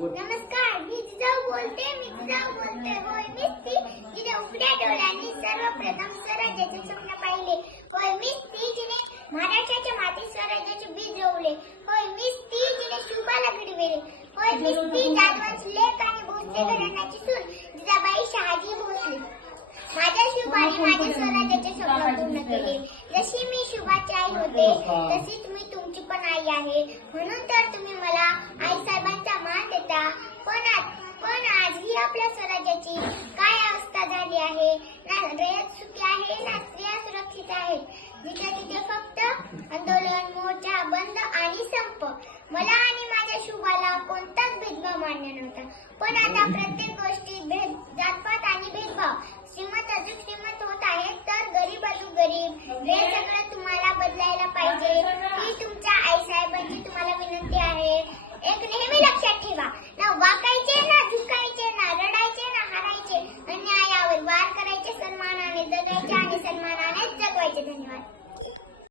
नमस्कार, मी जिजाऊ बोलते. होय, मीच ती जिने उघड्या डोळ्यांनी सर्वप्रथम स्वराज्याचे स्वप्न पाहिले. होय, मीच ती जिने महाराष्ट्राच्या मातीत स्वराज्याचे बीज रोवले. होय, मीच ती जिने शिवबाला घडविले. होय, मीच ती जाधवांची लेक आणि भोसले घराण्याची सून जिजाबाई शहाजी भोसले. माझ्या शिवबाने माझे स्वराज्याचे स्वप्न पूर्ण केले. जशी मी शिवबाची आई होते तशीच मी तुमची पण आई आहे. म्हणून तर तुम्ही मला आईसाहेबांचा मान देता. पण आजही आपल्या स्वराज्याची काय अवस्था झाली आहे. ना रयत सुखी आहे, ना स्त्रिया सुरक्षित आहेत. जिथे तिथे फक्त आंदोलन, मोर्चा, बंद आणि संप. मला आणि माझ्या शिवबाला कोणताच भेदभाव मान्य नव्हता. पण आता प्रत्येक गोष्टीत जातपात आणि भेदभाव. श्रीमंत अजून श्रीमंत होत आहे तर गरीब अजून गरीब. हे सगळं तुम्हाला बदलायला पाहिजे. ही तुमच्या आईसाहेबांची तुम्हाला विनंती आहे. एक नेहमी लक्षात ठेवा,